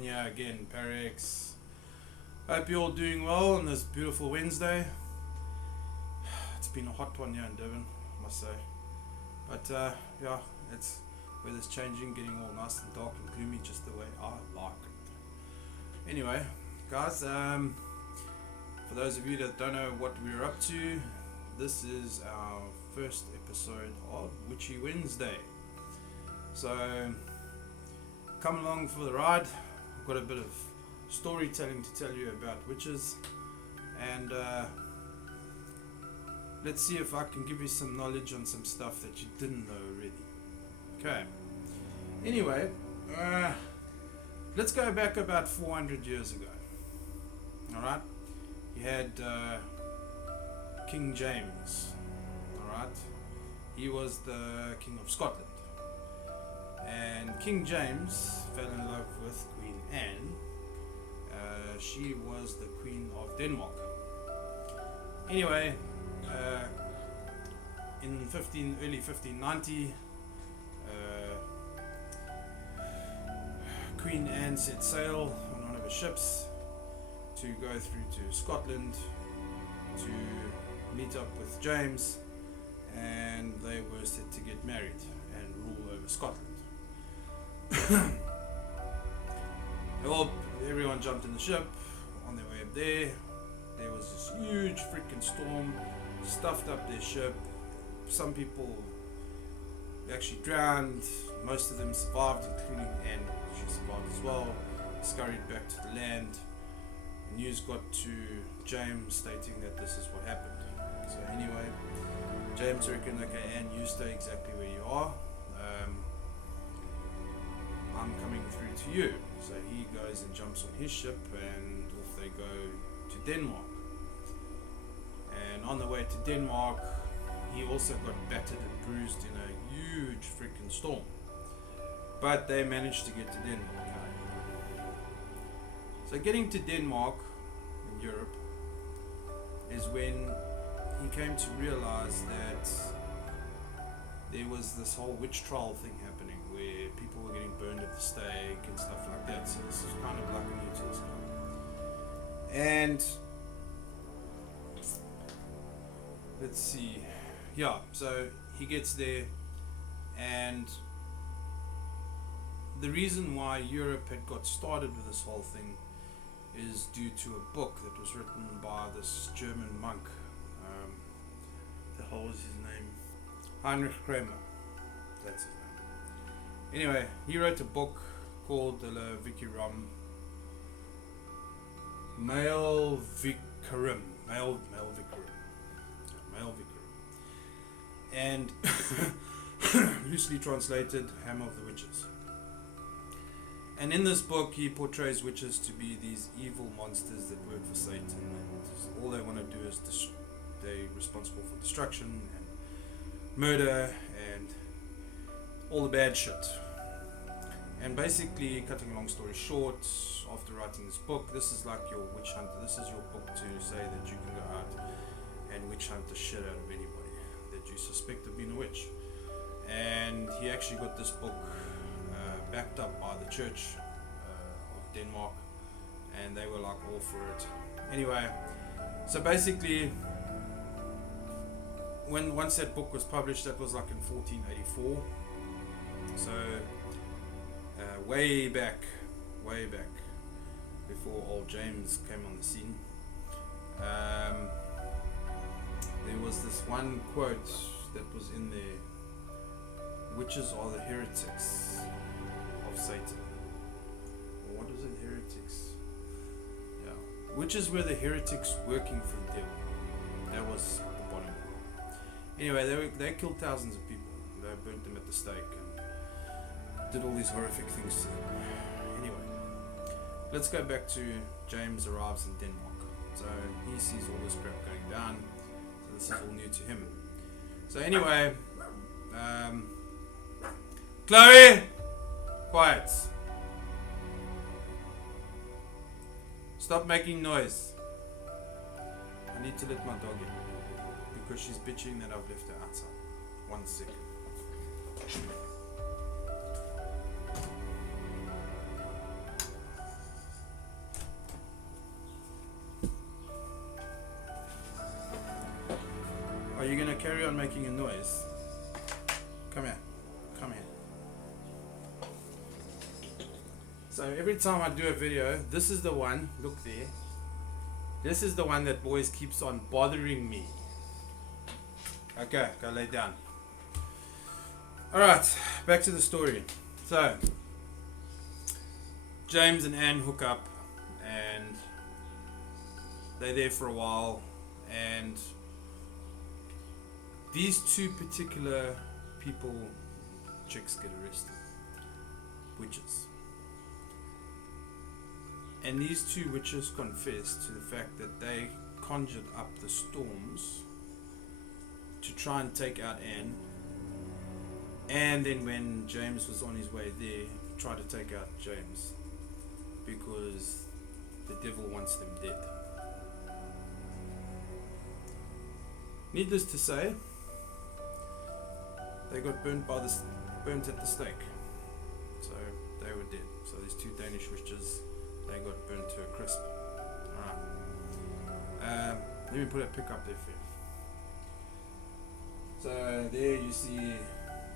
Yeah, again, Parex. Hope you're all doing well on this beautiful Wednesday. It's been a hot one here in Durban, I must say. But yeah, it's weather's changing, getting all nice and dark and gloomy, just the way I like it. Anyway, guys, for those of you that don't know what we're up to, this is our first episode of Witchy Wednesday. So come along for the ride. I've got a bit of storytelling to tell you about witches, and let's see if I can give you some knowledge on some stuff that you didn't know already. Okay. Anyway, let's go back about 400 years ago. Alright? You had King James. Alright? He was the King of Scotland. And King James fell in love with Queen Anne. She was the Queen of Denmark. Anyway, in early 1590, Queen Anne set sail on one of her ships to go through to Scotland to meet up with James, and they were set to get married and rule over Scotland. Well, everyone jumped in the ship. On their way up there was this huge freaking storm, stuffed up their ship. Some people actually drowned. Most of them survived, including Anne. She survived as well. Scurried back to the land. News got to James stating that this is what happened. So anyway, James reckoned, okay, Anne, you stay exactly where you are. I'm coming through to you. So he goes and jumps on his ship, and off they go to Denmark. And on the way to Denmark, he also got battered and bruised in a huge freaking storm. But they managed to get to Denmark. So getting to Denmark in Europe is when he came to realize that there was this whole witch trial thing happening where people were getting burned at the stake and stuff like that. So this is kind of like new to this guy. And let's see. Yeah, so he gets there, and the reason why Europe had got started with this whole thing is due to a book that was written by this German monk. The hell was his name? Heinrich Kramer. That's his name. Anyway, he wrote a book called the Vicarum. Male Vicarum. And loosely translated, Hammer of the Witches. And in this book he portrays witches to be these evil monsters that work for Satan, and all they want to do is they're responsible for destruction and murder and all the bad shit. And basically, cutting a long story short, after writing this book, this is like your witch hunt. This is your book to say that you can go out and witch hunt the shit out of anybody that you suspect of being a witch. And he actually got this book backed up by the Church of Denmark, and they were like all for it. Anyway, so basically, once that book was published, that was like in 1484. So way back before old James came on the scene. There was this one quote that was in there: "Witches are the heretics of Satan." Or what is it, heretics? Yeah, witches were the heretics working for the devil. That was the bottom line. Anyway, they killed thousands of people. They burnt them at the stake and did all these horrific things to them. Anyway, let's go back to James arrives in Denmark. So he sees all this crap going down. So this is all new to him. So anyway, Chloe, quiet. Stop making noise. I need to let my dog in because she's bitching that I've left her outside. 1 second. on making a noise. Come here. Come here. So every time I do a video, this is the one, look there. This is the one that always keeps on bothering me. Okay, go lay down. Alright, back to the story. So, James and Anne hook up and they're there for a while, and these two particular people, chicks, get arrested. Witches. And these two witches confess to the fact that they conjured up the storms to try and take out Anne. And then when James was on his way there, tried to take out James because the devil wants them dead. Needless to say, they got burnt at the stake. So they were dead. So these two Danish witches, they got burnt to a crisp. Alright. Let me put a pic up there for you. So there you see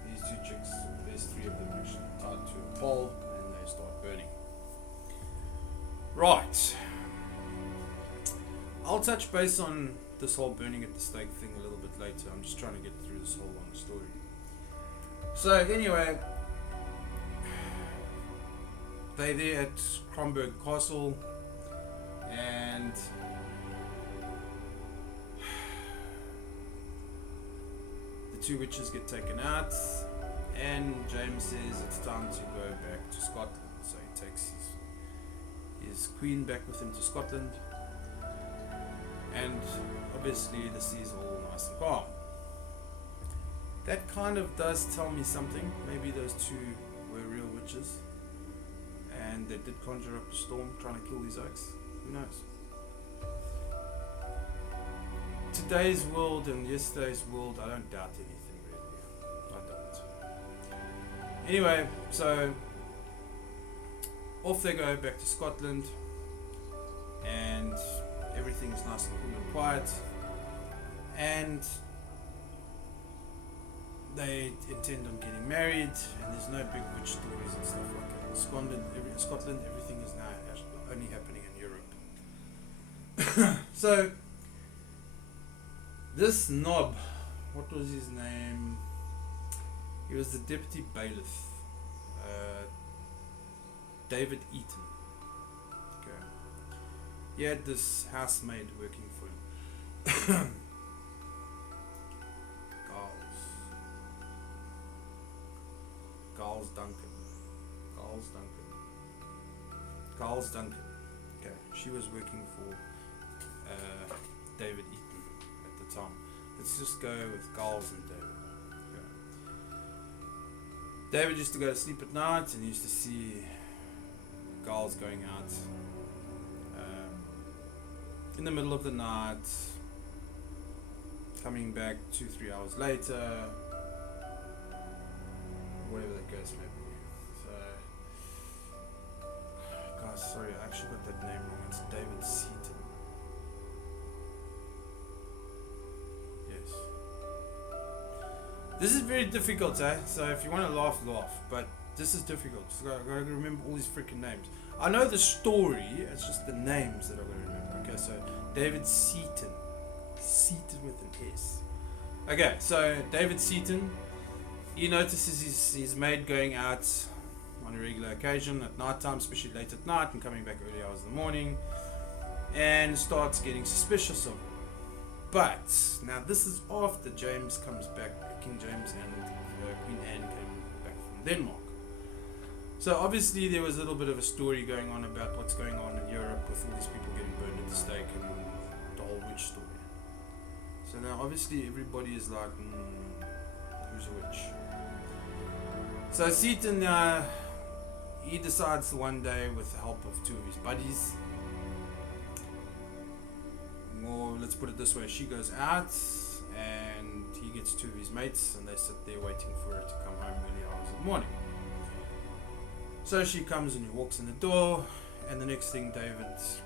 these two chicks. There's three of them actually tied to a pole, and they start burning. Right. I'll touch base on this whole burning at the stake thing a little bit later. I'm just trying to get through this whole long story. So anyway, they're there at Kronborg Castle, and the two witches get taken out, and James says it's time to go back to Scotland. So he takes his queen back with him to Scotland, and obviously the sea's all nice and calm. That kind of does tell me something. Maybe those two were real witches, and they did conjure up a storm trying to kill these oaks. Who knows? Today's world and yesterday's world, I don't doubt anything really. I don't. Anyway, so off they go back to Scotland, and everything's nice and cool and quiet, and they intend on getting married, and there's no big witch stories and stuff like that. Scotland, everything is now only happening in Europe. So this knob, what was his name? He was the deputy bailiff, David Eaton. Okay. He had this housemaid working for him. Giles Duncan. Okay, she was working for David Eaton at the time. Let's just go with Giles and David. Okay. David used to go to sleep at night and used to see Giles going out in the middle of the night, coming back 2-3 hours later, whatever that goes maybe. Guys, sorry, I actually got that name wrong. It's David Seaton. Yes. This is very difficult, eh? So if you want to laugh, laugh. But this is difficult. So I gotta remember all these freaking names. I know the story, it's just the names that I gotta remember. Okay, so David Seaton. Seaton with an S. Okay, so David Seaton, he notices his maid going out on a regular occasion at night time, especially late at night, and coming back early hours in the morning, and starts getting suspicious of her. But now this is after James comes back, King James and Queen Anne came back from Denmark. So obviously there was a little bit of a story going on about what's going on in Europe with all these people getting burned at the stake and the whole witch story. So now obviously everybody is like, who's a witch? So Seaton, he decides one day, with the help of two of his buddies, or let's put it this way, she goes out and he gets two of his mates, and they sit there waiting for her to come home early hours in the morning. So she comes and he walks in the door, and the next thing David Seaton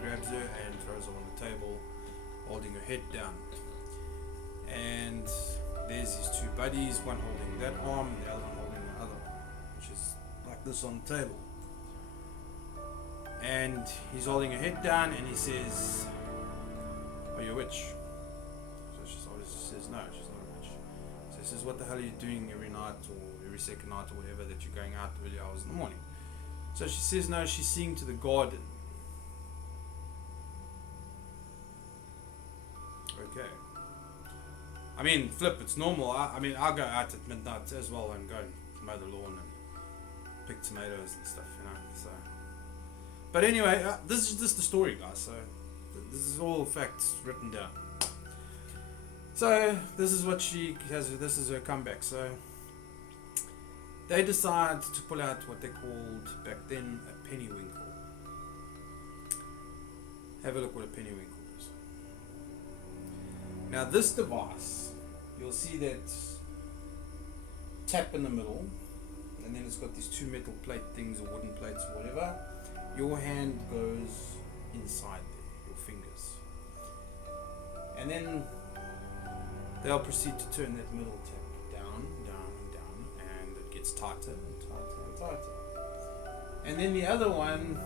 grabs her and throws her on the table, holding her head down. and there's his two buddies, one holding that arm and the other one holding the other arm, which is like this on the table. And he's holding her head down and he says, "Are you a witch?" So she obviously says no, she's not a witch. So he says, "What the hell are you doing every night or every second night or whatever that you're going out early hours in the morning?" So she says no, she's seeing to the garden. Okay. I mean, flip, it's normal. I'll go out at midnight as well and go and mow the lawn and pick tomatoes and stuff, so. But anyway, this is just the story, guys. So this is all facts written down. So this is what she has. This is her comeback. So they decide to pull out what they called back then a pennywinkle. Have a look what a pennywinkle is. Now this device, you'll see that tap in the middle, and then it's got these two metal plate things or wooden plates or whatever. Your hand goes inside there, your fingers. And then they'll proceed to turn that middle tap down, down, and down, and it gets tighter and tighter and tighter. And then the other one,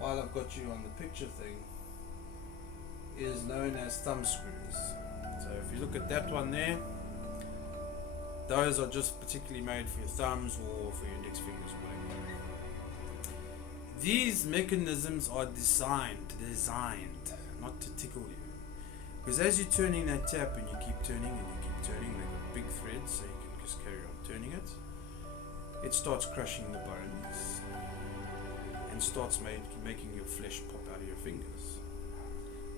while I've got you on the picture thing, is known as thumb screws. So if you look at that one there, those are just particularly made for your thumbs or for your index fingers or whatever. These mechanisms are designed not to tickle you. Because as you're turning that tap and you keep turning and you keep turning, they've got big threads so you can just carry on turning it. It starts crushing the bones and starts making your flesh pop out of your fingers.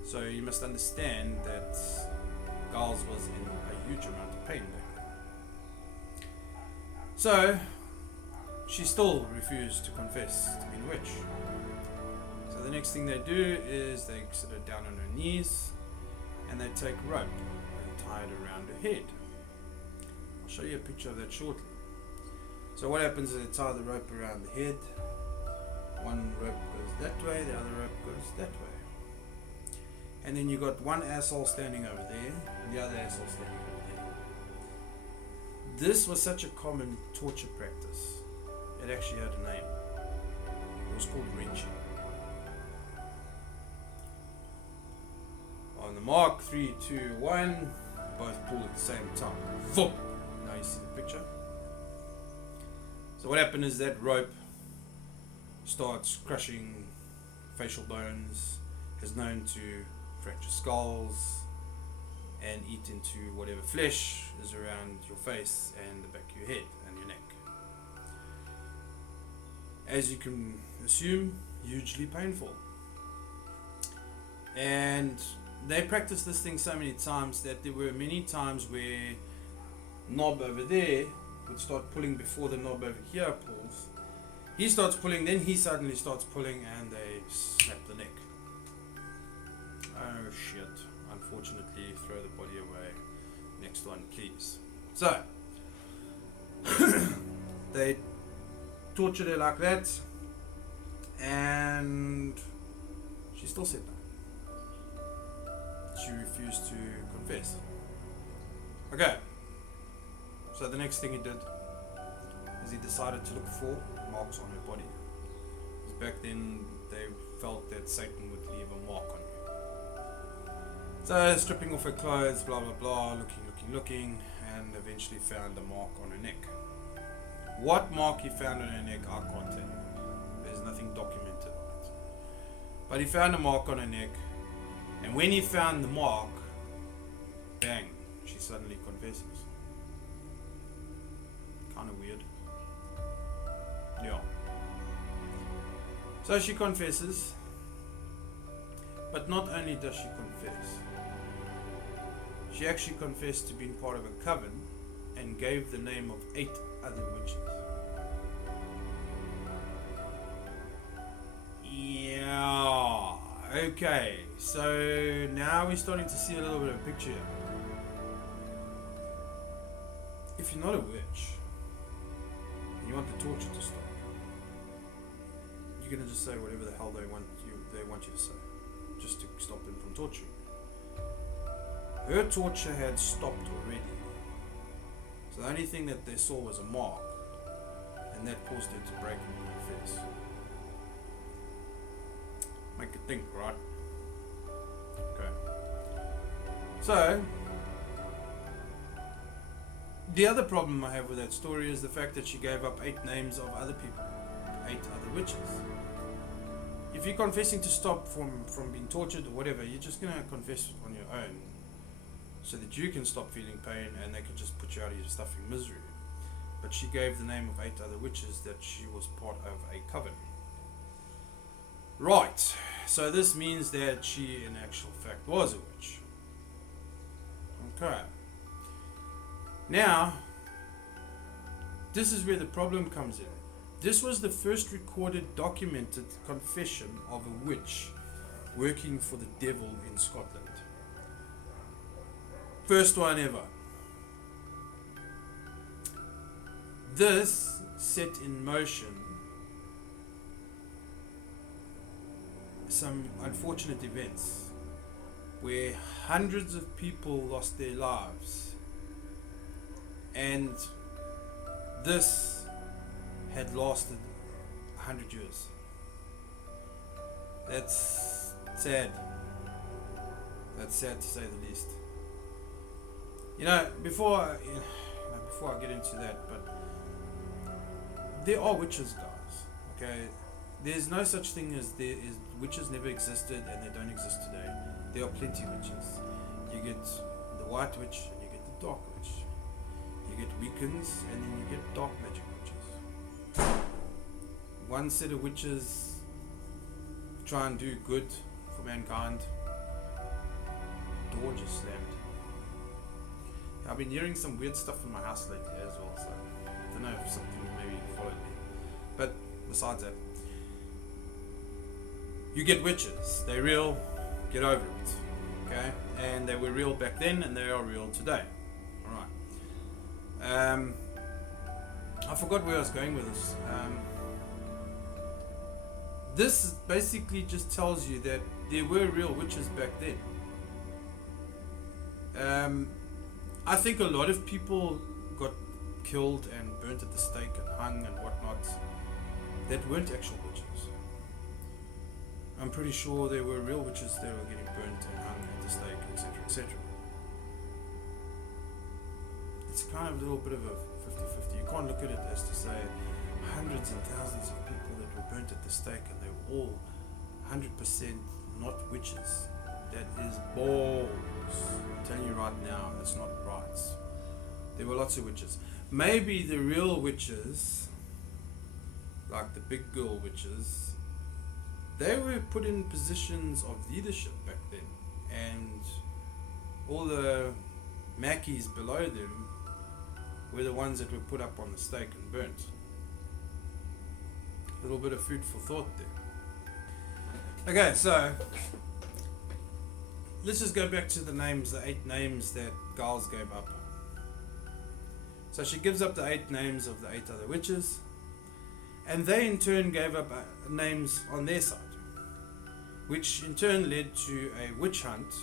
So you must understand that Giles was in a huge amount of pain back then. So she still refused to confess to being a witch. So the next thing they do is they sit her down on her knees and they take rope and tie it around her head. I'll show you a picture of that shortly. So what happens is they tie the rope around the head. One rope goes that way, the other rope goes that way. And then you got one asshole standing over there and the other asshole standing over there. This was such a common torture practice. It actually had a name. It was called wrenching. On the mark, 3, 2, 1, both pull at the same time. Boom! Now you see the picture. So what happened is that rope starts crushing facial bones, is known to fracture skulls and eat into whatever flesh is around your face and the back of your head and your neck. As you can assume, hugely painful. And they practiced this thing so many times that there were many times where knob over there would start pulling before the knob over here pulls. He starts pulling, then he suddenly starts pulling and they snap the neck. Oh shit. Unfortunately, throw the body away. Next one, please. So, they tortured her like that, and she still said no. She refused to confess. Okay, so the next thing he did is he decided to look for marks on her body. Because back then they felt that Satan would leave a mark on you. So stripping off her clothes, blah blah blah, looking, and eventually found a mark on her neck. What mark he found on her neck, I can't tell you. There's nothing documented on it. But he found a mark on her neck, and when he found the mark, bang, she suddenly confesses. Kind of weird. Yeah. So she confesses, but not only does she confess, she actually confessed to being part of a coven and gave the name of 8 other witches. Yeah, okay, so now we're starting to see a little bit of a picture here. If you're not a witch, and you want the torture to stop, you're going to just say whatever the hell they want you to say, just to stop them from torturing. her torture had stopped already. So the only thing that they saw was a mark, and that caused her to break and confess. Make you think, right? Okay. So, the other problem I have with that story is the fact that she gave up 8 names of other people, 8 other witches. If you're confessing to stop from being tortured or whatever, you're just going to confess on your own so that you can stop feeling pain and they can just put you out of your stuffing misery. But she gave the name of 8 other witches that she was part of a coven. Right, so this means that she in actual fact was a witch. Okay. Now, this is where the problem comes in. This was the first recorded documented confession of a witch working for the devil in Scotland. First one ever. This set in motion some unfortunate events where hundreds of people lost their lives, and this had lasted 100 years. That's sad. That's sad to say the least. Before I get into that, but there are witches, guys. Okay, there's no such thing as witches never existed and they don't exist today. There are plenty of witches. You get the white witch and you get the dark witch. You get Wiccans and then you get dark magic witches. One set of witches try and do good for mankind. Door just slammed. I've been hearing some weird stuff in my house lately as well, so I don't know if something maybe followed me. But besides that, you get witches. They're real. Get over it. Okay? And they were real back then and they are real today. Alright. I forgot where I was going with this. This basically just tells you that there were real witches back then. I think a lot of people got killed and burnt at the stake and hung and whatnot that weren't actual witches. I'm pretty sure there were real witches that were getting burnt and hung at the stake, etc., etc. It's kind of a little bit of a 50-50. You can't look at it as to say hundreds and thousands of people that were burnt at the stake and they were all 100% not witches. That is balls. I'm telling you right now, it's not right. There were lots of witches. Maybe the real witches, like the big girl witches, they were put in positions of leadership back then, and all the Mackies below them were the ones that were put up on the stake and burnt. A little bit of food for thought there. Okay, so let's just go back to the names, the 8 names that Giles gave up. So she gives up the 8 names of the 8 other witches, and they in turn gave up names on their side, which in turn led to a witch hunt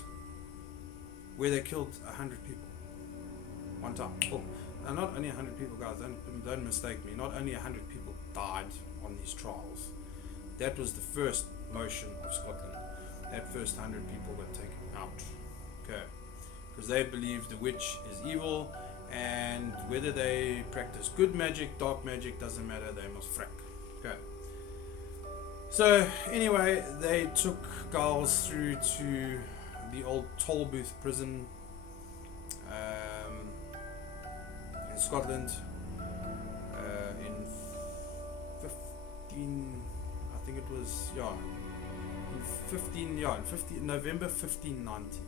where they killed 100 people one time. Boom. Now, not only 100 people, guys, don't mistake me, not only 100 people died on these trials. That was the first motion of Scotland. That first 100 people got taken out. Okay. Because they believed the witch is evil, and whether they practice good magic, dark magic, doesn't matter, they must frack. Okay. So anyway, they took Giles through to the old Tolbooth prison in Scotland in 15, I think it was, in November 1590.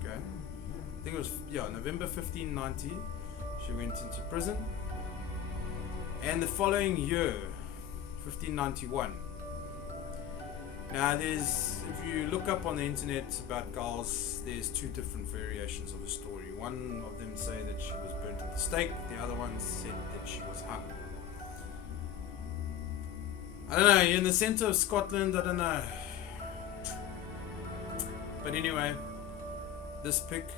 Okay, I think it was, November 1590 she went into prison, and the following year, 1591. Now if you look up on the internet about Giles, there's 2 different variations of the story. One of them say that she was burnt at the stake, the other one said that she was hung. I don't know, you're in the centre of Scotland, I don't know. But anyway, this pic,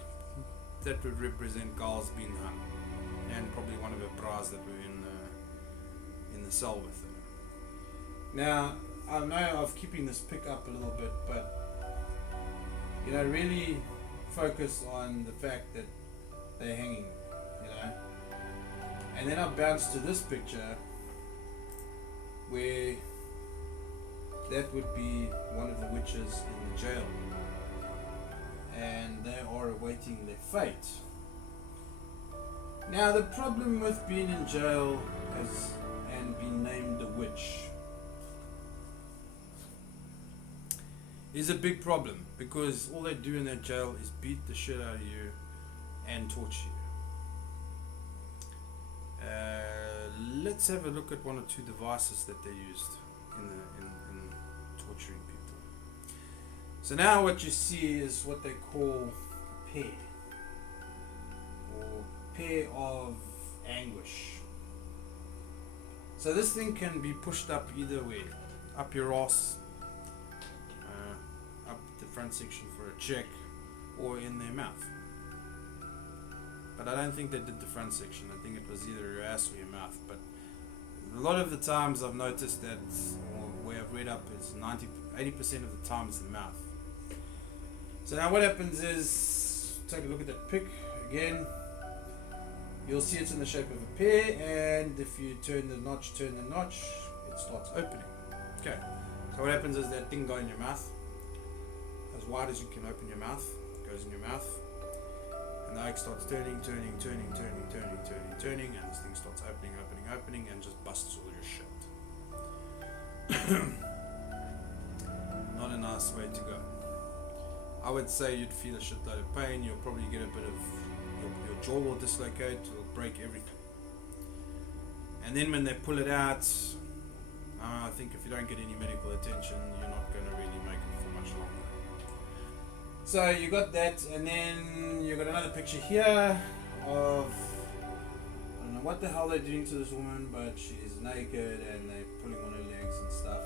that would represent girls being hung, and probably one of her bras that were in the cell with her. Now, I know of keeping this pic up a little bit, but really focus on the fact that they're hanging, and then I bounce to this picture where that would be one of the witches in the jail, and they are awaiting their fate. Now, the problem with being in jail and being named a witch is a big problem, because all they do in that jail is beat the shit out of you and torture you. Let's have a look at one or two devices that they used in torturing people. So now what you see is what they call a pair, or pair of anguish. So this thing can be pushed up either way, up your ass, up the front section for a check, or in their mouth. But I don't think they did the front section. I think it was either your ass or your mouth. But a lot of the times I've noticed that, or where I've read up, is 80% of the time it's the mouth. So now what happens is, take a look at that pic again. You'll see it's in the shape of a pear, and if you turn the notch, it starts opening. Okay, so what happens is that thing goes in your mouth, as wide as you can open your mouth, goes in your mouth, and the egg starts turning, and this thing starts opening, and just busts all your shit. Not a nice way to go. I would say you'd feel a shitload of pain. You'll probably get a bit of, your jaw will dislocate, it'll break everything. And then when they pull it out, I think if you don't get any medical attention, you're not going to really make it for much longer. So you got that, and then you got another picture here of, I don't know what the hell they're doing to this woman, but she's naked and they're pulling on her legs and stuff.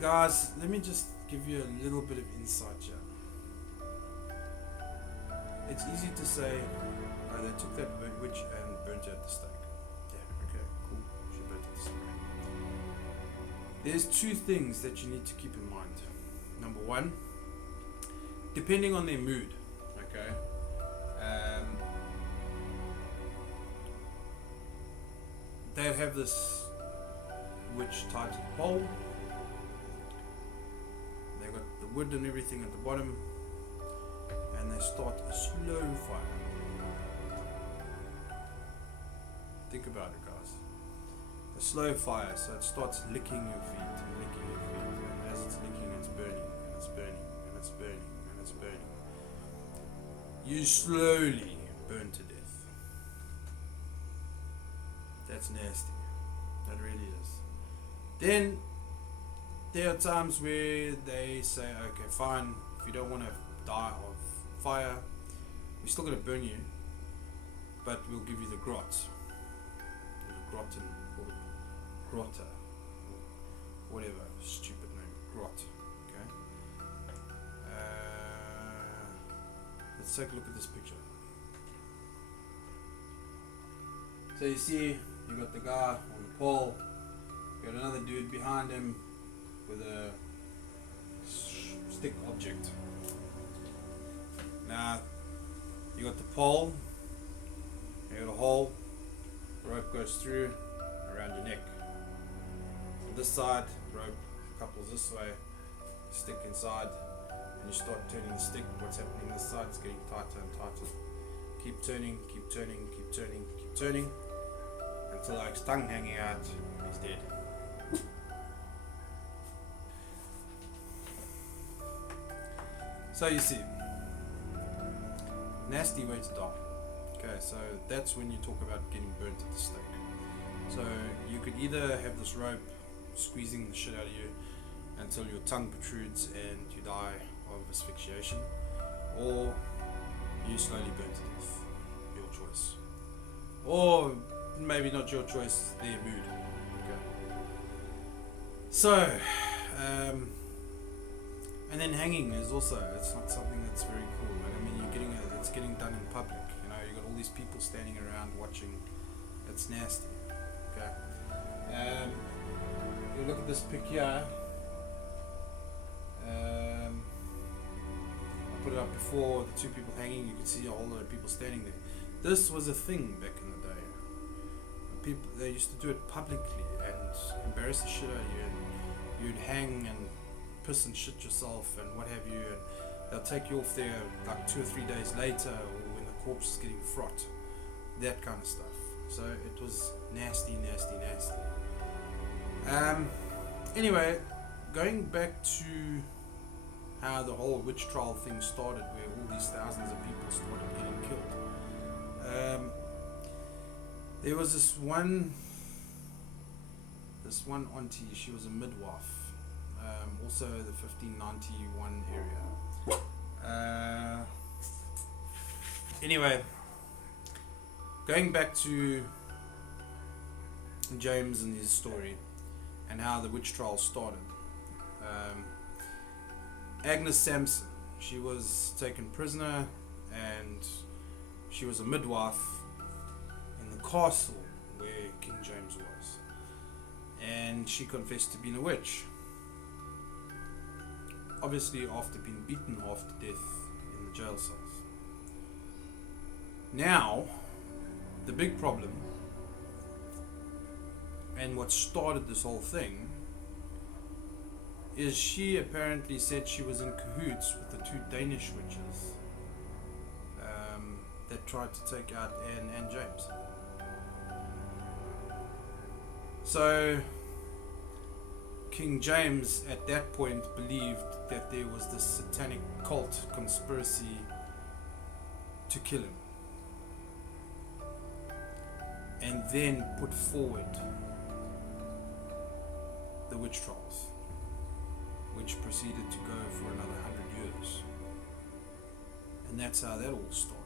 Guys, let me just give you a little bit of insight here. It's easy to say, oh, they took that witch and burnt her at the stake. Yeah, okay, cool, she burnt at the stake. There's two things that you need to keep in mind. Number one, depending on their mood, okay, they have this witch tied to the pole. They got the wood and everything at the bottom, and they start a slow fire. Think about it, guys. A slow fire, so it starts licking your feet, and as it's licking, it's burning, and it's burning, and it's burning, and it's burning. You slowly burn to death. That's nasty. That really is. Then there are times where they say, okay, fine, if you don't want to die of fire, we're still going to burn you, but we'll give you the grot. The grotta, whatever, stupid name, grot. Okay. Let's take a look at this picture. So you see, you got the guy on the pole, you got another dude behind him with a stick object. Now, you got the pole, you got a hole, rope goes through around your neck. On this side, rope couples this way, stick inside, and you start turning the stick. What's happening this side is getting tighter and tighter. Keep turning, keep turning, keep turning, keep turning, until like his tongue hanging out, and he's dead. So you see, nasty way to die. Okay, so that's when you talk about getting burnt at the stake. So you could either have this rope squeezing the shit out of you until your tongue protrudes and you die of asphyxiation, or you slowly burn to death. Your choice. Or maybe not your choice, their mood. Okay. So, And then hanging is also, it's not something that's very cool. Right? I mean, it's getting done in public. You know, you got all these people standing around watching. It's nasty. Okay. You look at this pic here. I put it up before, the two people hanging. You can see a whole lot of people standing there. This was a thing back in the day. People, they used to do it publicly and embarrass the shit out of you, and you'd hang and piss and shit yourself and what have you, and they'll take you off there like 2 or 3 days later, or when the corpse is getting fraught, that kind of stuff. So it was nasty. Anyway, going back to how the whole witch trial thing started, where all these thousands of people started getting killed. There was this one auntie. She was a midwife, also the 1591 area. Anyway, going back to James and his story and how the witch trial started. Agnes Sampson, she was taken prisoner, and she was a midwife in the castle where King James was, and she confessed to being a witch, obviously after being beaten half to death in the jail cells. Now, the big problem, and what started this whole thing, is she apparently said she was in cahoots with the 2 Danish witches that tried to take out Anne and James. So King James at that point believed that there was this satanic cult conspiracy to kill him, and then put forward the witch trials, which proceeded to go for another 100 years. And that's how that all started.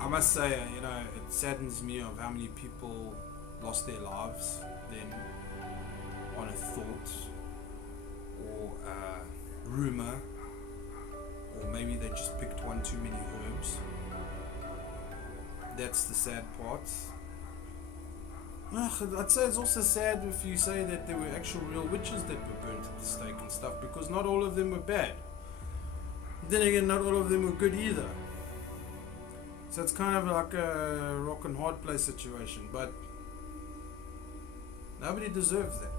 I must say, it saddens me of how many people lost their lives then on a thought or a rumor, or maybe they just picked one too many herbs. That's the sad part. I'd say it's also sad if you say that there were actual real witches that were burnt at the stake and stuff, because not all of them were bad. Then again, not all of them were good either. So it's kind of like a rock and hard place situation, but nobody deserves that.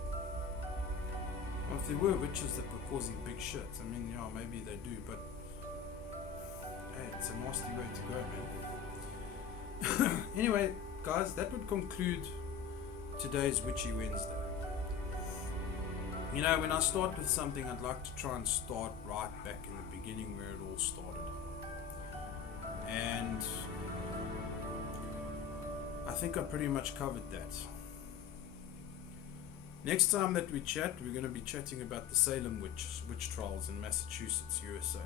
Well, if there were witches that were causing big shit, I mean, yeah, maybe they do, but hey, it's a nasty way to go, man. Anyway, guys, that would conclude today's Witchy Wednesday. When I start with something, I'd like to try and start right back in the beginning where it all started. And I think I pretty much covered that. Next time that we chat, we're going to be chatting about the Salem witch trials in Massachusetts, USA.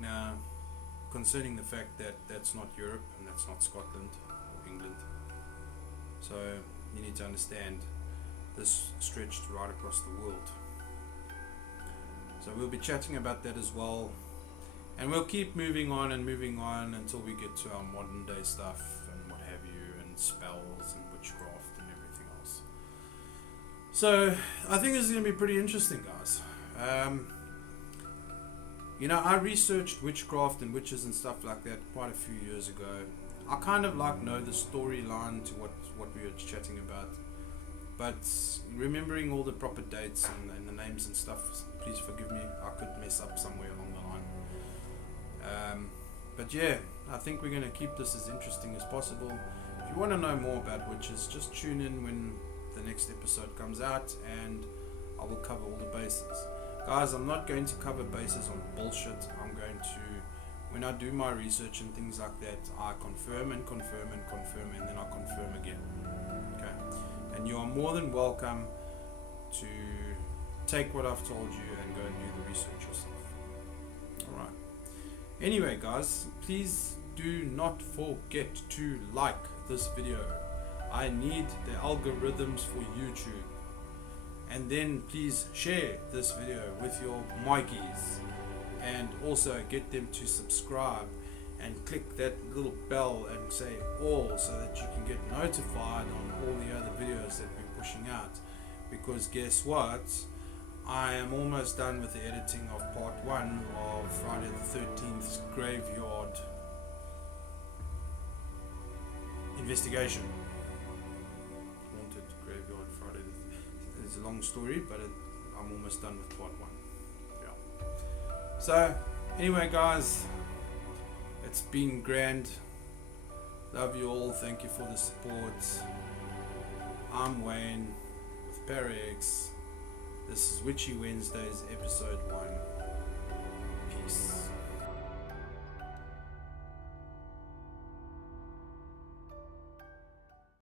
Now, concerning the fact that that's not Europe and that's not Scotland or England. So you need to understand this stretched right across the world. So we'll be chatting about that as well. And we'll keep moving on until we get to our modern day stuff and what have you, and spells and witchcraft and everything else. So I think this is going to be pretty interesting, guys. I researched witchcraft and witches and stuff like that quite a few years ago. I kind of know the storyline to what we were chatting about, but remembering all the proper dates and the names and stuff, please forgive me, I could mess up somewhere along the line. But yeah, I think we're going to keep this as interesting as possible. If you want to know more about witches, just tune in when the next episode comes out, and I will cover all the bases. Guys, I'm not going to cover bases on bullshit. I'm going to, when I do my research and things like that, I confirm and confirm and confirm, and then I confirm again. Okay? And you are more than welcome to take what I've told you and go and do the research yourself. Alright. Anyway, guys, please do not forget to like this video. I need the algorithms for YouTube. And then please share this video with your Mikeys, and also get them to subscribe and click that little bell and say all, so that you can get notified on all the other videos that we're pushing out. Because guess what? I am almost done with the editing of part 1 of Friday the 13th Graveyard Investigation. Haunted Graveyard Friday the It's a long story, but I'm almost done with part 1. Yeah. So, anyway guys, it's been grand. Love you all. Thank you for the support. I'm Wayne with ParaX. This is Witchy Wednesdays, episode 1. Peace.